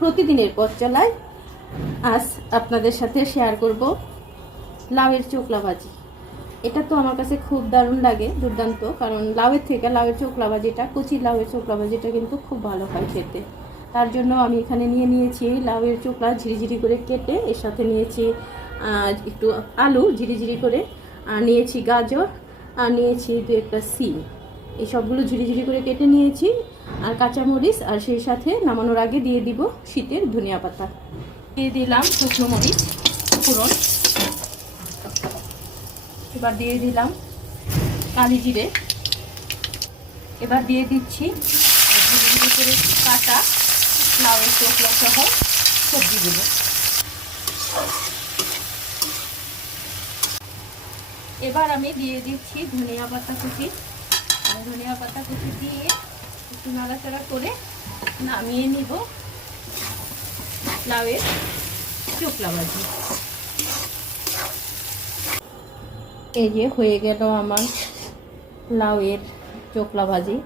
প্রতিদিনের পথ চলায় আজ আপনাদের সাথে শেয়ার করব লাউয়ের চোকলা ভাজি। এটা তো আমার কাছে খুব দারুণ লাগে, দুর্দান্ত। কারণ লাউয়ের থেকে লাউয়ের চোকলা ভাজিটা, কচি লাউয়ের চোকলা ভাজিটা কিন্তু খুব ভালো হয় খেতে। তার জন্য আমি এখানে নিয়েছি লাউয়ের চোকলা ঝিরিঝিরি করে কেটে, এর সাথে নিয়েছি একটু আলু ঝিরিঝিরি করে, আর নিয়েছি গাজর, আর নিয়েছি 2-1টা সিম। এই সবগুলো ঝিরিঝিরি করে কেটে নিয়েছি, আর কাঁচামরিচ, আর সেই সাথে নামানোর আগে দিয়ে দিব শীতের ধনিয়া পাতা। দিয়ে দিলাম শুকনো মরিচ ফোড়ন। এবার দিয়ে দিলাম কালি জিরে। এবার দিয়ে দিচ্ছি ঝিরিঝিরি করে কাটা লাউয়ের চোকলা সহ সবজিগুলো। এবার আমি দিয়ে দিচ্ছি ধনিয়া পাতা কুচি। ধনিয়া পাতা কুচি দিয়ে একটু নাড়াচাড়া করে নামিয়ে নিব লাউয়ের চোকলা ভাজি। এই যে হয়ে গেল আমার লাউয়ের চোকলা ভাজি।